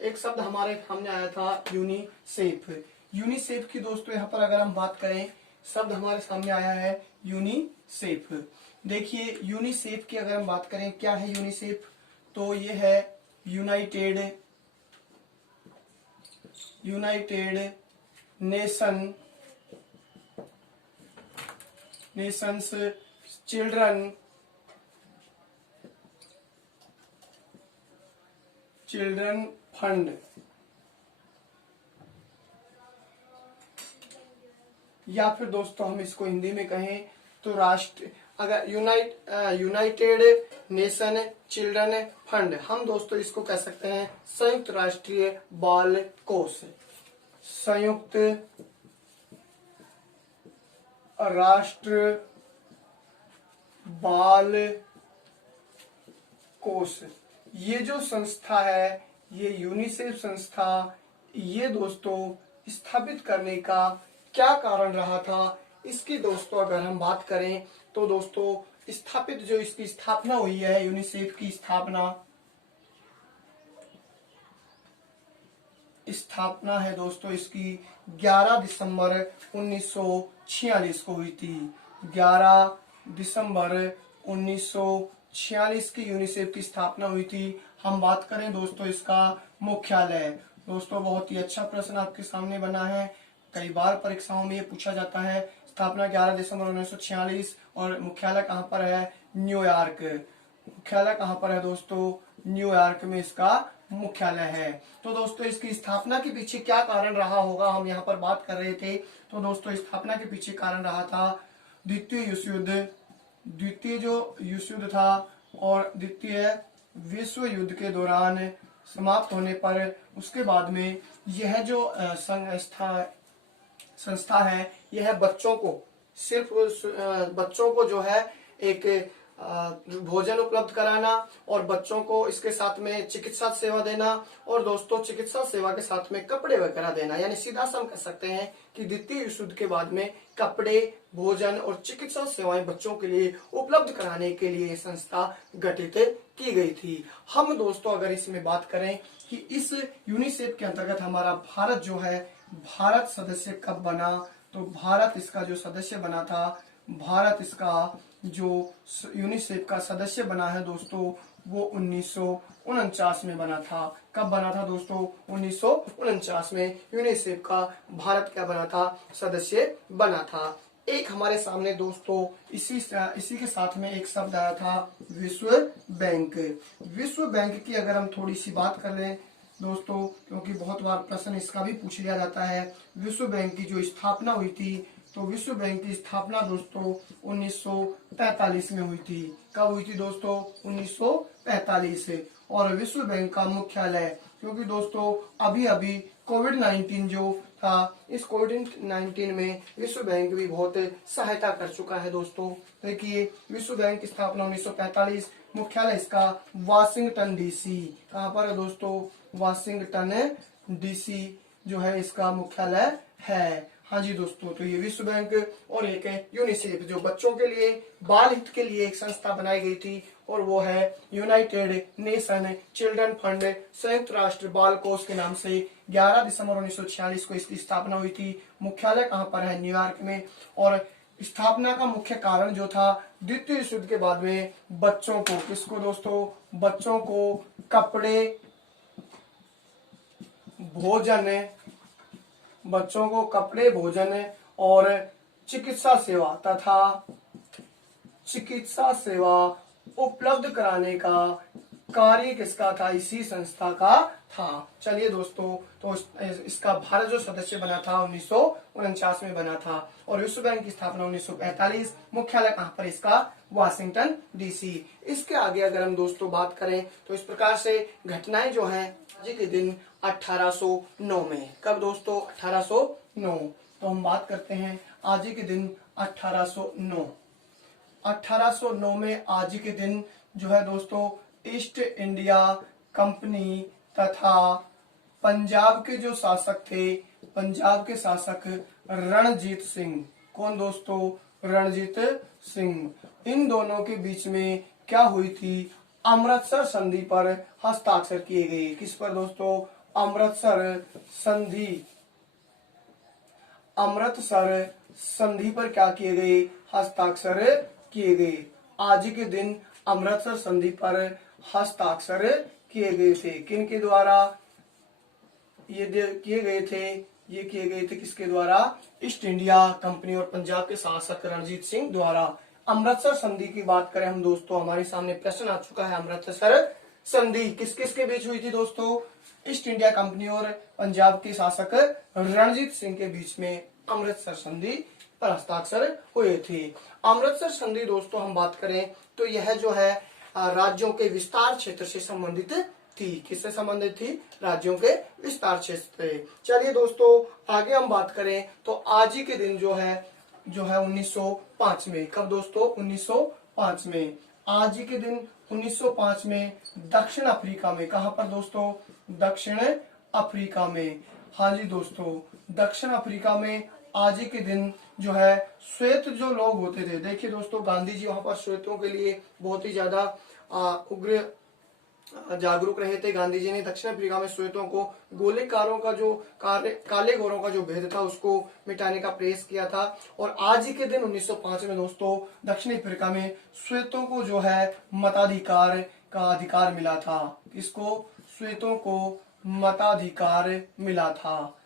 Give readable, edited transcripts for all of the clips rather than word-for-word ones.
एक शब्द हमारे सामने आया था यूनिसेफ। यूनिसेफ की दोस्तों यहाँ पर अगर हम बात करें, शब्द हमारे सामने आया है यूनिसेफ। देखिए यूनिसेफ की अगर हम बात करें, क्या है यूनिसेफ, तो ये है यूनाइटेड नेशंस चिल्ड्रन फंड, या फिर दोस्तों हम इसको हिंदी में कहें तो राष्ट्र, अगर यूनाइटेड नेशन चिल्ड्रन फंड, हम दोस्तों इसको कह सकते हैं संयुक्त राष्ट्रीय बाल कोष। संयुक्त राष्ट्र बाल कोष, ये जो संस्था है, ये यूनिसेफ संस्था, ये दोस्तों स्थापित करने का क्या कारण रहा था, इसकी दोस्तों अगर हम बात करें तो दोस्तों स्थापित जो इसकी स्थापना हुई है, यूनिसेफ की स्थापना है दोस्तों इसकी 11 दिसंबर 1946 को हुई थी। 11 दिसंबर 1946 की यूनिसेफ की स्थापना हुई थी। हम बात करें दोस्तों इसका मुख्यालय, दोस्तों बहुत ही अच्छा प्रश्न आपके सामने बना है, कई बार परीक्षाओं में ये पूछा जाता है। स्थापना 11 दिसंबर 1946 और मुख्यालय कहाँ पर है, न्यूयॉर्क। मुख्यालय कहाँ पर है दोस्तों, न्यूयॉर्क में इसका मुख्यालय है। तो दोस्तों इसकी स्थापना के पीछे क्या कारण रहा होगा, हम यहाँ पर बात कर रहे थे। तो दोस्तों स्थापना के पीछे कारण रहा था द्वितीय जो विश्व युद्ध था, और द्वितीय विश्व युद्ध के दौरान समाप्त होने पर उसके बाद में यह जो संस्था है, यह बच्चों को, सिर्फ बच्चों को जो है एक भोजन उपलब्ध कराना और बच्चों को इसके साथ में चिकित्सा सेवा देना, और दोस्तों चिकित्सा सेवा के साथ में कपड़े वगैरह देना, यानी सीधा सा हम कह सकते हैं कि द्वितीय विश्व युद्ध के बाद में कपड़े, भोजन और चिकित्सा सेवाएं बच्चों के लिए उपलब्ध कराने के लिए ये संस्था गठित की गई थी। हम दोस्तों अगर इसमें बात करें कि इस यूनिसेफ के अंतर्गत हमारा भारत जो है, भारत सदस्य कब बना, तो भारत इसका जो सदस्य बना था, भारत इसका जो यूनिसेफ का सदस्य बना है दोस्तों, वो 1949 में बना था। कब बना था दोस्तों, 1949 में यूनिसेफ का भारत क्या बना था, सदस्य बना था। एक हमारे सामने दोस्तों इसी के साथ में एक शब्द आया था विश्व बैंक। विश्व बैंक की अगर हम थोड़ी सी बात कर लें दोस्तों, क्योंकि बहुत बार प्रश्न इसका भी पूछ लिया जाता है। विश्व बैंक की जो स्थापना हुई थी, तो विश्व बैंक की स्थापना दोस्तों 1945 में हुई थी। कब हुई थी दोस्तों, 1945। और विश्व बैंक का मुख्यालय, क्योंकि दोस्तों अभी अभी कोविड-19 जो था, इस कोविड-19 में विश्व बैंक भी बहुत सहायता कर चुका है दोस्तों। देखिए विश्व बैंक की स्थापना 1945, मुख्यालय इसका वाशिंगटन डीसी। कहाँ पर है दोस्तों, वाशिंगटन डीसी जो है इसका मुख्यालय है। हाँ जी दोस्तों, तो ये विश्व बैंक और एक है यूनिसेफ, जो बच्चों के लिए, बाल हित के लिए एक संस्था बनाई गई थी, और वो है यूनाइटेड नेशन चिल्ड्रन फंड, संयुक्त राष्ट्र बाल कोष के नाम से 11 दिसंबर 1946 को इसकी स्थापना हुई थी। मुख्यालय कहाँ पर है, न्यूयॉर्क में। और स्थापना का मुख्य कारण जो था, द्वितीय विश्व युद्ध के बाद में बच्चों को, किसको दोस्तों, बच्चों को कपड़े, भोजन, बच्चों को कपड़े, भोजन और चिकित्सा सेवा उपलब्ध कराने का कार्य किसका था, इसी संस्था का था। चलिए दोस्तों, तो इसका भारत जो सदस्य बना था 1949 में बना था, और विश्व बैंक की स्थापना 1945, मुख्यालय कहाँ पर इसका, वाशिंगटन डीसी। इसके आगे अगर हम दोस्तों बात करें तो इस प्रकार से घटनाएं जो हैं आज के दिन 1809 में, कब दोस्तों, 1809। तो हम बात करते हैं आज के दिन 1809 में आज के दिन जो है दोस्तों ईस्ट इंडिया कंपनी तथा पंजाब के जो शासक थे, पंजाब के शासक रणजीत सिंह, कौन दोस्तों, रणजीत सिंह, इन दोनों के बीच में क्या हुई थी, अमृतसर संधि पर हस्ताक्षर किए गए। किस पर दोस्तों? अमृतसर संधि। अमृतसर संधि पर क्या किए गए? हस्ताक्षर किए गए। आज के दिन अमृतसर संधि पर हस्ताक्षर किए गए थे। किन के द्वारा ये किए गए थे? ये किए गए थे किसके द्वारा? ईस्ट इंडिया कंपनी और पंजाब के शासक रणजीत सिंह द्वारा। अमृतसर संधि की बात करें हम दोस्तों, हमारे सामने प्रश्न आ चुका है। अमृतसर संधि किस किस के बीच हुई थी दोस्तों? ईस्ट इंडिया कंपनी और पंजाब के शासक रणजीत सिंह के बीच में अमृतसर संधि पर हस्ताक्षर हुए थे। अमृतसर संधि दोस्तों हम बात करें तो यह जो है राज्यों के विस्तार क्षेत्र से संबंधित थी। किससे संबंधित थी? राज्यों के विस्तार क्षेत्र से। चलिए दोस्तों आगे हम बात करें तो आज ही के दिन जो है 1905 में। कब दोस्तों? 1905 में। आज ही के दिन 1905 में दक्षिण अफ्रीका में। कहां पर दोस्तों? दक्षिण अफ्रीका में। हाँ जी दोस्तों, दक्षिण अफ्रीका में आज ही के दिन जो है श्वेत जो लोग होते थे, देखिए दोस्तों गांधी जी वहां पर श्वेतों के लिए बहुत ही ज्यादा उग्र जागरूक रहे थे। गांधी जी ने दक्षिण अफ्रीका में श्वेतों को गोलेकारों का जो काले गोरों का जो भेद था उसको मिटाने का प्रयास किया था। और आज ही के दिन 1905 में दोस्तों दक्षिण अफ्रीका में श्वेतों को जो है मताधिकार का अधिकार मिला था। किसको? श्वेतों को मताधिकार मिला था।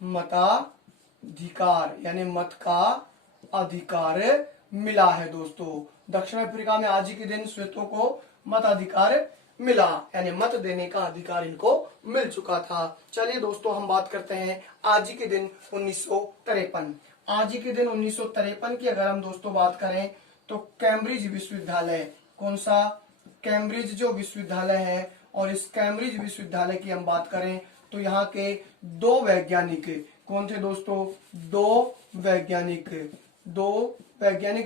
मताधिकार यानी मत का अधिकार मिला है दोस्तों। दक्षिण अफ्रीका में आज ही के दिन श्वेतों को मताधिकार मिला, यानी मत देने का अधिकार इनको मिल चुका था। चलिए दोस्तों हम बात करते हैं आज ही के दिन 1953। आज ही के दिन 1953 की अगर हम दोस्तों बात करें तो कैम्ब्रिज विश्वविद्यालय, कौन सा? कैम्ब्रिज जो विश्वविद्यालय है, और इस कैम्ब्रिज विश्वविद्यालय की हम बात करें तो यहाँ के दो वैज्ञानिक कौन थे दोस्तों? दो वैज्ञानिक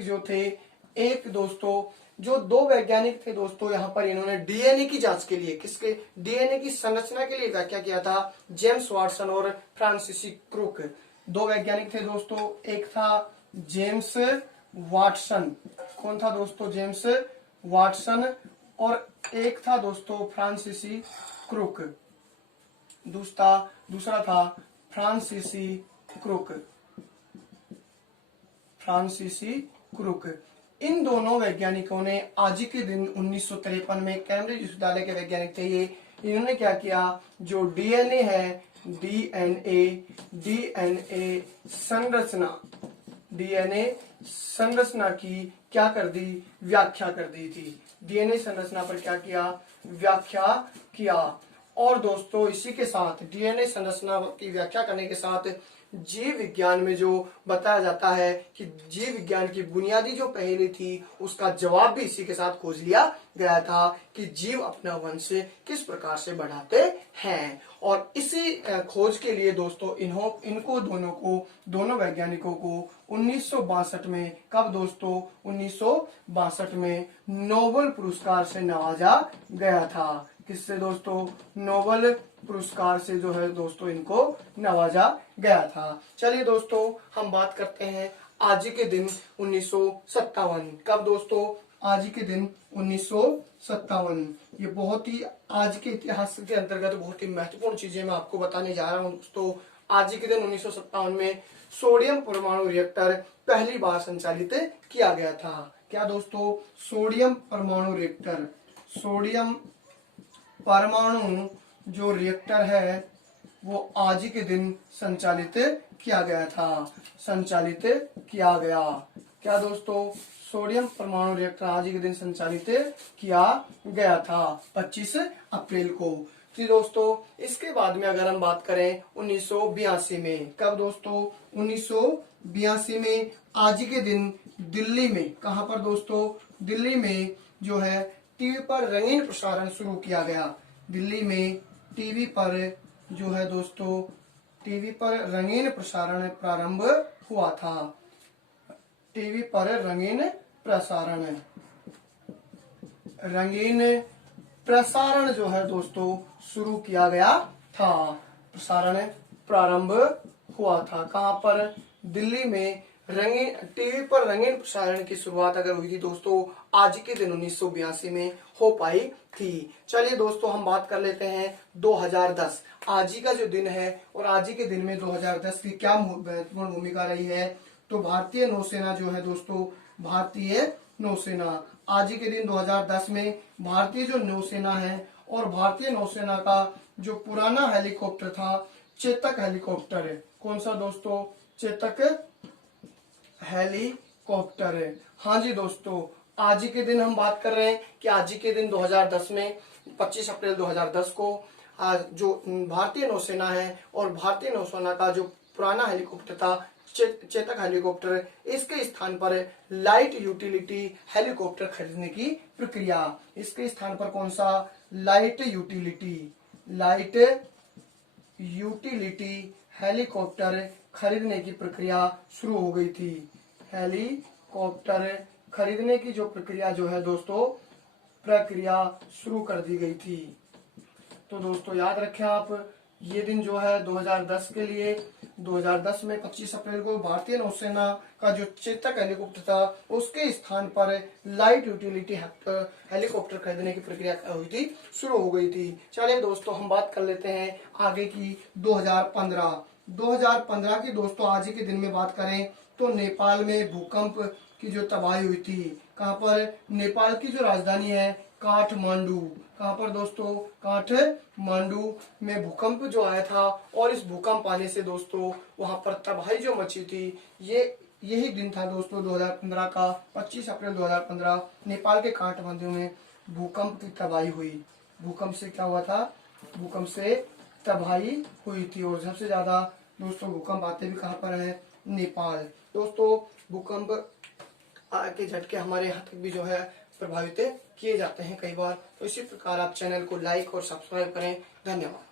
जो थे, एक दोस्तों जो दो वैज्ञानिक थे दोस्तों यहाँ पर इन्होंने डीएनए की जांच के लिए, किसके? डीएनए की संरचना के लिए व्याख्या किया था। जेम्स वाटसन और फ्रांसिस क्रुक दो वैज्ञानिक थे दोस्तों। एक था जेम्स वाटसन, कौन था दोस्तों? James Watson. और एक था दोस्तों फ्रांसिस क्रुक, दूसरा था फ्रांसिस क्रुक। इन दोनों वैज्ञानिकों ने आज ही के दिन 1953 में कैम्ब्रिज विश्वविद्यालय के वैज्ञानिक थे ये, इन्होंने क्या किया? जो डीएनए है, डीएनए संरचना की क्या कर दी? व्याख्या कर दी थी। डीएनए संरचना पर क्या किया? व्याख्या किया। और दोस्तों इसी के साथ डीएनए संरचना की व्याख्या करने के साथ जीव विज्ञान में जो बताया जाता है कि जीव विज्ञान की बुनियादी जो पहेली थी उसका जवाब भी इसी के साथ खोज लिया गया था कि जीव अपना वंश किस प्रकार से बढ़ाते हैं। और इसी खोज के लिए दोस्तों दोनों वैज्ञानिकों को 1962 में, कब दोस्तों? 1962 में नोबेल पुरस्कार से नवाजा गया था। किससे दोस्तों? नोबेल पुरस्कार से जो है दोस्तों इनको नवाजा गया था। चलिए दोस्तों हम बात करते हैं आज ही के दिन 1957। कब दोस्तों? आज ही के दिन 1957। ये बहुत ही आज के इतिहास के अंतर्गत बहुत ही महत्वपूर्ण चीजें मैं आपको बताने जा रहा हूँ दोस्तों। आज ही के दिन 1957 में सोडियम परमाणु रिएक्टर पहली बार संचालित किया गया था। क्या दोस्तों? सोडियम परमाणु रिएक्टर। सोडियम परमाणु जो रिएक्टर है वो आज ही के दिन संचालित किया गया था। क्या दोस्तों? सोडियम परमाणु रिएक्टर आज ही के दिन संचालित किया गया था 25 अप्रैल को। जी दोस्तों इसके बाद में अगर हम बात करें 1982 में, कब दोस्तों? 1982 में आज ही के दिन दिल्ली में, कहां पर दोस्तों? दिल्ली में जो है टीवी पर रंगीन प्रसारण शुरू किया गया। दिल्ली में टीवी पर जो है दोस्तों टीवी पर रंगीन प्रसारण प्रारंभ हुआ था। टीवी पर रंगीन प्रसारण जो है दोस्तों शुरू किया गया था। प्रसारण प्रारंभ हुआ था। कहां पर? दिल्ली में रंगीन टीवी पर रंगीन प्रसारण की शुरुआत अगर हुई थी दोस्तों आज के दिन 1982 में हो पाई थी। चलिए दोस्तों हम बात कर लेते हैं 2010 आज ही का जो दिन है, और आज ही के दिन में 2010 की क्या महत्वपूर्ण भूमिका रही है। तो भारतीय नौसेना जो है दोस्तों, भारतीय नौसेना आज ही के दिन 2010 में भारतीय जो नौसेना है, और भारतीय नौसेना का जो पुराना हेलीकॉप्टर था चेतक हेलीकॉप्टर है। कौन सा दोस्तों? चेतक हेलीकॉप्टर है। हाँ जी दोस्तों, आज ही के दिन हम बात कर रहे हैं कि आज ही के दिन 2010 में 25 अप्रैल 2010 को आज जो भारतीय नौसेना है, और भारतीय नौसेना का जो पुराना हेलीकॉप्टर था चेतक हेलीकॉप्टर, इसके स्थान पर लाइट यूटिलिटी हेलीकॉप्टर खरीदने की प्रक्रिया। इसके स्थान पर कौन सा? लाइट यूटिलिटी हेलीकॉप्टर खरीदने की प्रक्रिया शुरू हो गई थी। हेलीकॉप्टर खरीदने की जो प्रक्रिया जो है दोस्तों, प्रक्रिया शुरू कर दी गई थी। तो दोस्तों याद रखें आप, ये दिन जो है 2010 के लिए, 2010 में 25 अप्रैल को भारतीय नौसेना का जो चेतक हेलीकॉप्टर था उसके स्थान पर लाइट यूटिलिटी हेलीकॉप्टर खरीदने की प्रक्रिया हुई थी, शुरू हो गई थी। चलिए दोस्तों हम बात कर लेते हैं आगे की 2015 की दोस्तों आज ही के दिन में बात करें तो नेपाल में भूकंप की जो तबाही हुई थी। कहां पर? नेपाल की जो राजधानी है काठमांडू। कहां पर दोस्तों? काठमांडू में भूकंप जो आया था, और इस भूकंप आने से दोस्तों वहां पर तबाही जो मची थी, यही दिन था दोस्तों 2015 का 25 अप्रैल 2015 नेपाल के काठमांडू में भूकंप की तबाही हुई। भूकंप से क्या हुआ था? भूकंप से तबाही हुई थी। और सबसे ज्यादा दोस्तों भूकंप आते भी कहां पर है? नेपाल। दोस्तों भूकंप के झटके हमारे यहाँ तक भी जो है प्रभावित किए जाते हैं कई बार। तो इसी प्रकार आप चैनल को लाइक और सब्सक्राइब करें। धन्यवाद।